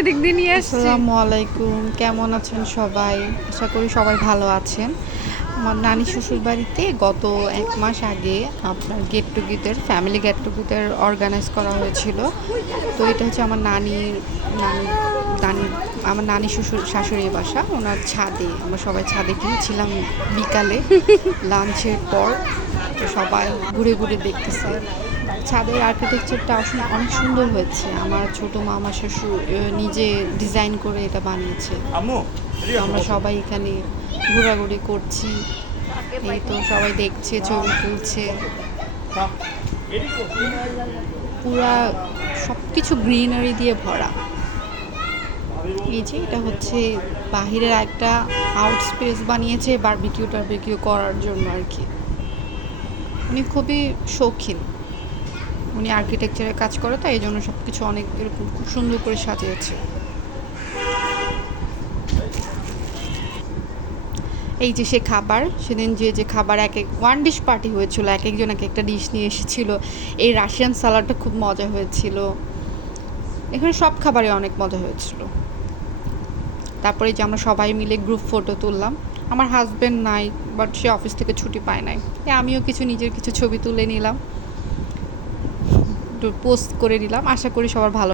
এদিক দিয়ে নিয়ে আসছি। আসসালামু আলাইকুম, কেমন আছেন সবাই? আশা করি সবাই ভালো আছেন। আমার নানি শ্বশুর বাড়িতে গত 1 মাস আগে আপনার get together, family get together organize করা হয়েছিল। তো এটা হচ্ছে আমার নানি নানি আমার নানি শ্বশুর শাশুড়ির বাসা, ওনার ছাদে। আমরা সবাই ছাদে গিয়েছিলাম বিকালে লাঞ্চের পর। তো সবাই ঘুরে ঘুরে দেখতেছে। ছাদের আর্কিটেকচারটা আসলে অনেক সুন্দর হয়েছে। আমার ছোটো মামা শ্বশুর নিজে ডিজাইন করে এটা বানিয়েছে। আম্মু তো আমরা সবাই এখানে ঘোরাঘুরি করছি, এই তো সবাই দেখছে, ছবি তুলছে। পুরা সব কিছু গ্রিনারি দিয়ে ভরা। এই যে এটা হচ্ছে বাহিরের একটা আউট স্পেস বানিয়েছে বারবিকিউ করার জন্য আর কি। উনি খুবই শৌখিন, উনি আর্কিটেকচারের কাজ করে, তাই এই জন্য সব কিছু অনেক এরকম খুব সুন্দর করে সাজিয়েছে। এই যে সে খাবার, সেদিন যে খাবার ওয়ান ডিশ পার্টি হয়েছিল, এক একজন এক একটা ডিশ নিয়ে এসেছিল। এই রাশিয়ান সালাডটা খুব মজা হয়েছিল। এখানে সব খাবারই অনেক মজা হয়েছিল। তারপরে যে আমরা সবাই মিলে গ্রুপ ফটো তুললাম। আমার হাজব্যান্ড নাই, বাট সে অফিস থেকে ছুটি পায় নাই, আমিও নিজের কিছু ছবি তুলে নিলাম, একটু পোস্ট করে নিলাম। আশা করি সবার ভালো